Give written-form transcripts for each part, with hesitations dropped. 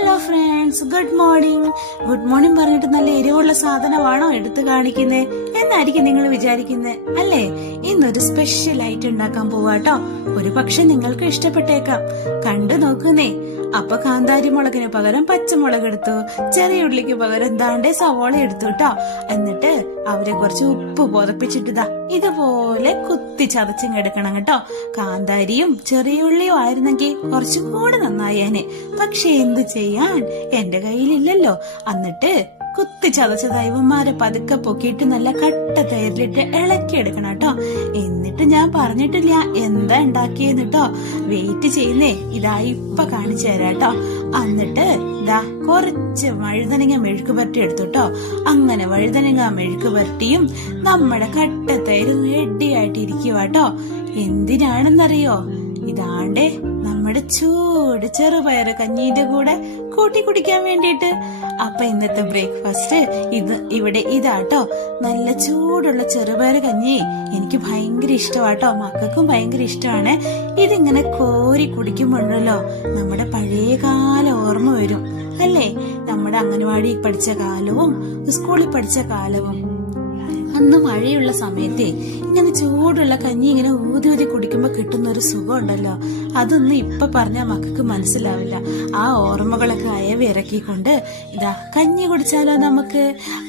Hello friends, good morning. Good morning പറഞ്ഞിട്ട് നല്ല എരിവുള്ള സാധനമാണോ എടുത്തു കാണിക്കുന്നേ എന്നായിരിക്കും നിങ്ങൾ വിചാരിക്കുന്നത് അല്ലേ? ഇന്നൊരു സ്പെഷ്യൽ ആയിട്ട് ഉണ്ടാക്കാൻ പോവാട്ടോ. ഒരു പക്ഷെ നിങ്ങൾക്ക് ഇഷ്ടപ്പെട്ടേക്കാം. കണ്ടു നോക്കുന്നേ. അപ്പൊ കാന്താരി മുളകിന് പകരം പച്ചമുളക് എടുത്തു, ചെറിയ ഉള്ളിക്ക് പകരം ദാണ്ടേ സവോള എടുത്തു കേട്ടോ. എന്നിട്ട് അവരെ കുറച്ച് ഉപ്പ് പുതപ്പിച്ചിട്ടുതാ ഇതുപോലെ കുത്തി ചതച്ചും എടുക്കണം കേട്ടോ. കാന്താരിയും ചെറിയ ഉള്ളിയും ആയിരുന്നെങ്കിൽ കുറച്ചും കൂടെ നന്നായേനെ. പക്ഷെ എന്ത് ചെയ്യാൻ, എന്റെ കയ്യിലില്ലല്ലോ. എന്നിട്ട് കുത്തി ചതച്ച ദൈവന്മാരെ പതുക്കെ പൊക്കിയിട്ട് നല്ല കട്ട തൈരിലിട്ട് ഇളക്കിയെടുക്കണം കേട്ടോ. എന്നിട്ട് ഞാൻ പറഞ്ഞിട്ടില്ല എന്താ ഉണ്ടാക്കിയെന്ന് കേട്ടോ. വെയിറ്റ് ചെയ്യുന്നേ, ഇതാ ഇപ്പൊ കാണിച്ചു തരാം കേട്ടോ. എന്നിട്ട് ഇതാ കുറച്ച് വഴുതനങ്ങ മെഴുക്ക് പുരട്ടി എടുത്തുട്ടോ. അങ്ങനെ വഴുതനങ്ങ മെഴുക്ക് പുരട്ടിയും നമ്മുടെ കട്ട തൈര് റെഡി ആയിട്ട് ഇരിക്കുക കേട്ടോ. എന്തിനാണെന്നറിയോ? ഇതാണ്ടേ നമ്മുടെ ചൂട് ചെറുപയറ് കഞ്ഞീന്റെ കൂടെ കൂട്ടി കുടിക്കാൻ വേണ്ടിയിട്ട്. അപ്പൊ ഇന്നത്തെ ബ്രേക്ക്ഫാസ്റ്റ് ഇവിടെ ഇതാട്ടോ. നല്ല ചൂടുള്ള ചെറുപയറ് കഞ്ഞി എനിക്ക് ഭയങ്കര ഇഷ്ടമാട്ടോ. മക്കൾക്കും ഭയങ്കര ഇഷ്ടമാണ്. ഇതിങ്ങനെ കോരി കുടിക്കുമ്പോഴല്ലോ നമ്മുടെ പഴയകാല ഓർമ്മ വരും അല്ലേ? നമ്മുടെ അംഗനവാടി പഠിച്ച കാലവും സ്കൂളിൽ പഠിച്ച കാലവും. അന്ന് മഴയുള്ള സമയത്തെ ഇങ്ങനെ ചൂടുള്ള കഞ്ഞി ഇങ്ങനെ ഊതി ഊതി കുടിക്കുമ്പോ കിട്ടുന്ന ഒരു സുഖം ഉണ്ടല്ലോ, അതൊന്നും ഇപ്പൊ പറഞ്ഞാൽ മക്കൾക്ക് മനസ്സിലാവില്ല. ആ ഓർമ്മകളൊക്കെ അയവ് ഇറക്കിക്കൊണ്ട് ഇതാ കഞ്ഞി കുടിച്ചാലോ നമുക്ക്.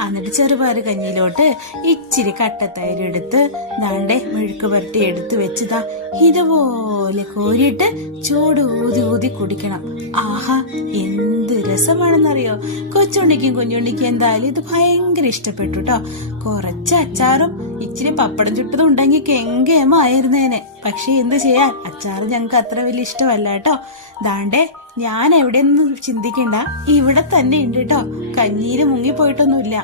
എന്നിട്ട് ചെറുപയറ് കഞ്ഞിയിലോട്ട് ഇച്ചിരി കട്ടത്തൈര് എടുത്ത് ദാണ്ടേ മെഴുക്ക് പുരട്ടി എടുത്ത് വെച്ചതാ ഇതുപോലെ കോരിയിട്ട് ചൂട് ഊതി ഊതി കുടിക്കണം. ആഹാ, എന്ത് രസമാണെന്നറിയോ. കൊച്ചുണ്ണിക്കും കുഞ്ഞുണ്ണിക്കും എന്തായാലും ഇത് ഭയങ്കര ഇഷ്ടപ്പെട്ടു കേട്ടോ. കുറച്ച് അച്ചാറും ഇച്ചിരി പപ്പടം ചുട്ടതും ഉണ്ടെങ്കിൽ കെങ്കേമായിരുന്നേനെ. പക്ഷെ എന്ത് ചെയ്യാൻ, അച്ചാറ് ഞങ്ങൾക്ക് അത്ര വലിയ ഇഷ്ടമല്ല കേട്ടോ. ദാണ്ടേ ഞാൻ എവിടെയൊന്നും ചിന്തിക്കണ്ട, ഇവിടെ തന്നെ ഉണ്ട് കേട്ടോ. കഞ്ഞീര് മുങ്ങിപ്പോയിട്ടൊന്നുമില്ല.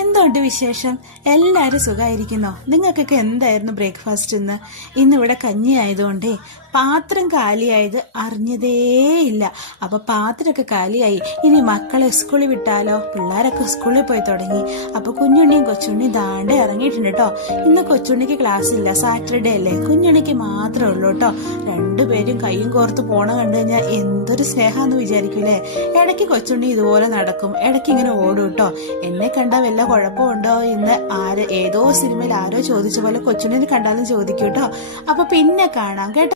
എന്തുണ്ട് വിശേഷം? എല്ലാരും സുഖമായിരിക്കുന്നോ? നിങ്ങൾക്കൊക്കെ എന്തായിരുന്നു ബ്രേക്ക്ഫാസ്റ്റ് ഇന്ന്? ഇന്നിവിടെ കഞ്ഞി ആയതുകൊണ്ടേ പാത്രം കാലിയായത് അറിഞ്ഞതേയില്ല. അപ്പൊ പാത്രമൊക്കെ കാലിയായി. ഇനി മക്കളെ സ്കൂളിൽ വിട്ടാലോ? പിള്ളേരൊക്കെ സ്കൂളിൽ പോയി തുടങ്ങി. അപ്പൊ കുഞ്ഞുണ്ണിയും കൊച്ചുണ്ണിയും ദാണ്ടേ ഇറങ്ങിയിട്ടുണ്ട് കേട്ടോ. ഇന്ന് കൊച്ചുണ്ണിക്ക് ക്ലാസ് ഇല്ല, സാറ്റർഡേ അല്ലേ. കുഞ്ഞുണ്ണിക്ക് മാത്രമേ ഉള്ളൂ കേട്ടോ. രണ്ടുപേരും കൈയും കോർത്ത് പോണ കണ്ടു കഴിഞ്ഞാൽ എന്തൊരു സ്നേഹാന്ന് വിചാരിക്കൂലേ. ഇടയ്ക്ക് കൊച്ചുണ്ണി ഇതുപോലെ നടക്കും, ഇടയ്ക്ക് ഇങ്ങനെ ഓടും കേട്ടോ. എന്നെ കണ്ടാൽ വല്ല കുഴപ്പമുണ്ടോ എന്ന് ഏതോ സിനിമയിൽ ആരോ ചോദിച്ച പോലെ കൊച്ചുണ്ണിനെ കണ്ടാലും ചോദിക്കൂട്ടോ. അപ്പൊ പിന്നെ കാണാം കേട്ടോ.